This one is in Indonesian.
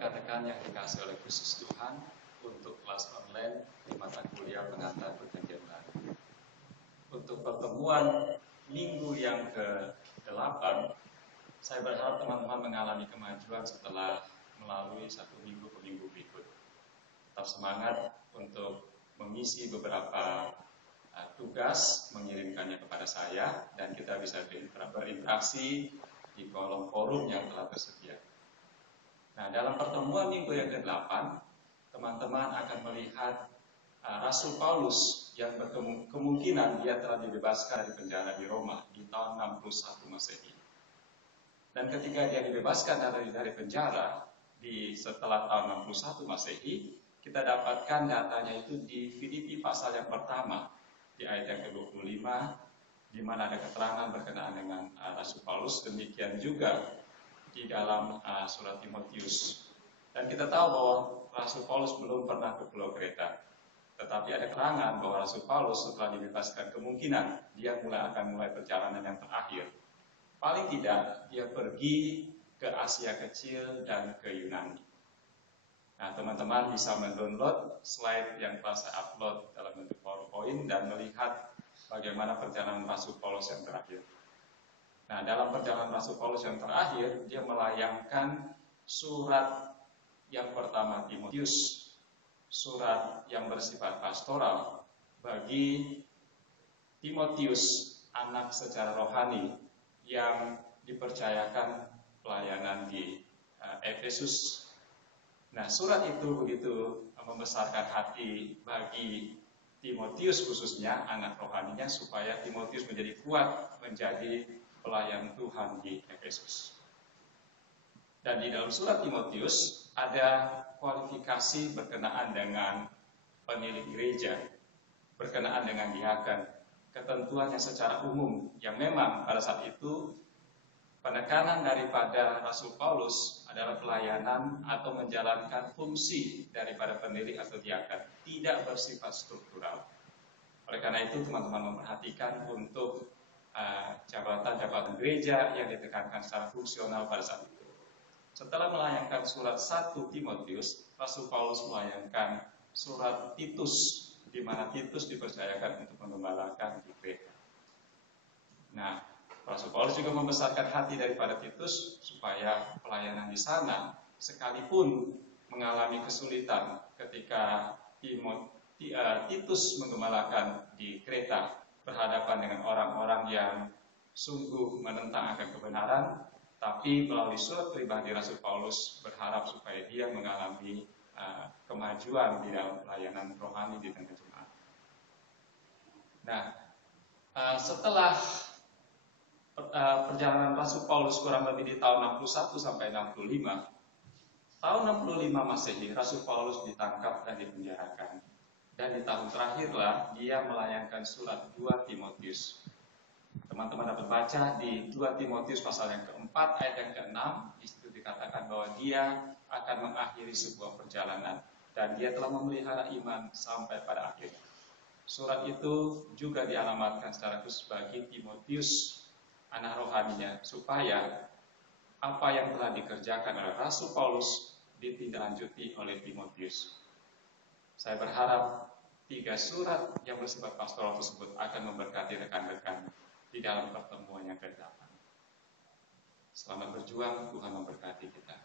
rekan-rekan yang dikasih oleh Kristus Tuhan untuk kelas online di mata kuliah pengantar perjanjian baru. Untuk pertemuan minggu yang ke-8, saya berharap teman-teman mengalami kemajuan setelah melalui satu minggu ke minggu berikut. Tetap semangat untuk mengisi beberapa tugas, mengirimkannya kepada saya, dan kita bisa berinteraksi di kolom forum yang telah tersedia. Nah, dalam pertemuan minggu yang ke-8, teman-teman akan melihat Rasul Paulus yang kemungkinan dia telah dibebaskan dari penjara di Roma di tahun 61 Masehi. Dan ketika dia dibebaskan dari penjara setelah tahun 61 Masehi, kita dapatkan datanya itu di Filipi pasal yang pertama, di ayat yang ke-25, di mana ada keterangan berkenaan dengan Rasul Paulus. Demikian juga di dalam surat Timotius. Dan kita tahu bahwa Rasul Paulus belum pernah ke Pulau Kreta. Tetapi ada keterangan bahwa Rasul Paulus setelah dibebaskan kemungkinan dia akan mulai perjalanan yang terakhir. Paling tidak dia pergi ke Asia Kecil dan ke Yunani. Nah, teman-teman bisa mendownload slide yang telah saya upload dalam bentuk PowerPoint dan melihat bagaimana perjalanan Rasul Paulus yang terakhir. Nah, dalam perjalanan Rasul Paulus yang terakhir, dia melayangkan surat yang pertama Timotius, surat yang bersifat pastoral bagi Timotius, anak secara rohani yang dipercayakan pelayanan di Efesus. Nah, surat itu begitu membesarkan hati bagi Timotius khususnya, anak rohaninya, supaya Timotius menjadi kuat menjadi pelayan Tuhan di Efesus. Dan di dalam surat Timotius ada kualifikasi berkenaan dengan pemilik gereja, berkenaan dengan diaken, ketentuannya secara umum yang memang pada saat itu penekanan daripada Rasul Paulus adalah pelayanan atau menjalankan fungsi daripada pemilik atau diaken, tidak bersifat struktural. Oleh karena itu teman-teman memperhatikan untuk jabatan-jabatan gereja yang ditekankan secara fungsional pada saat itu. Setelah melayangkan surat 1 Timotius, Rasul Paulus melayangkan surat Titus, di mana Titus dipercayakan untuk mengembalakan di Kreta. Nah, Rasul Paulus juga membesarkan hati daripada Titus supaya pelayanan di sana, sekalipun mengalami kesulitan ketika Titus mengembalakan di Kreta, berhadapan dengan orang-orang yang sungguh menentang akan kebenaran, tapi melalui surat pribadi Rasul Paulus berharap supaya dia mengalami kemajuan di dalam pelayanan rohani di tengah jemaat. Nah, setelah perjalanan Rasul Paulus kurang lebih di tahun 61 sampai 65, tahun 65 Masehi Rasul Paulus ditangkap dan dipenjarakan. Dan di tahun terakhirlah dia melayangkan surat 2 Timotius. Teman-teman dapat baca di 2 Timotius pasal yang keempat ayat yang ke-6, di situ dikatakan bahwa dia akan mengakhiri sebuah perjalanan dan dia telah memelihara iman sampai pada akhirnya. Surat itu juga dialamatkan secara khusus bagi Timotius, anak rohaninya, supaya apa yang telah dikerjakan oleh Rasul Paulus ditindaklanjuti oleh Timotius. Saya berharap 3 surat yang bersifat pastoral tersebut akan memberkati rekan-rekan di dalam pertemuan yang ke-8. Selamat berjuang, Tuhan memberkati kita.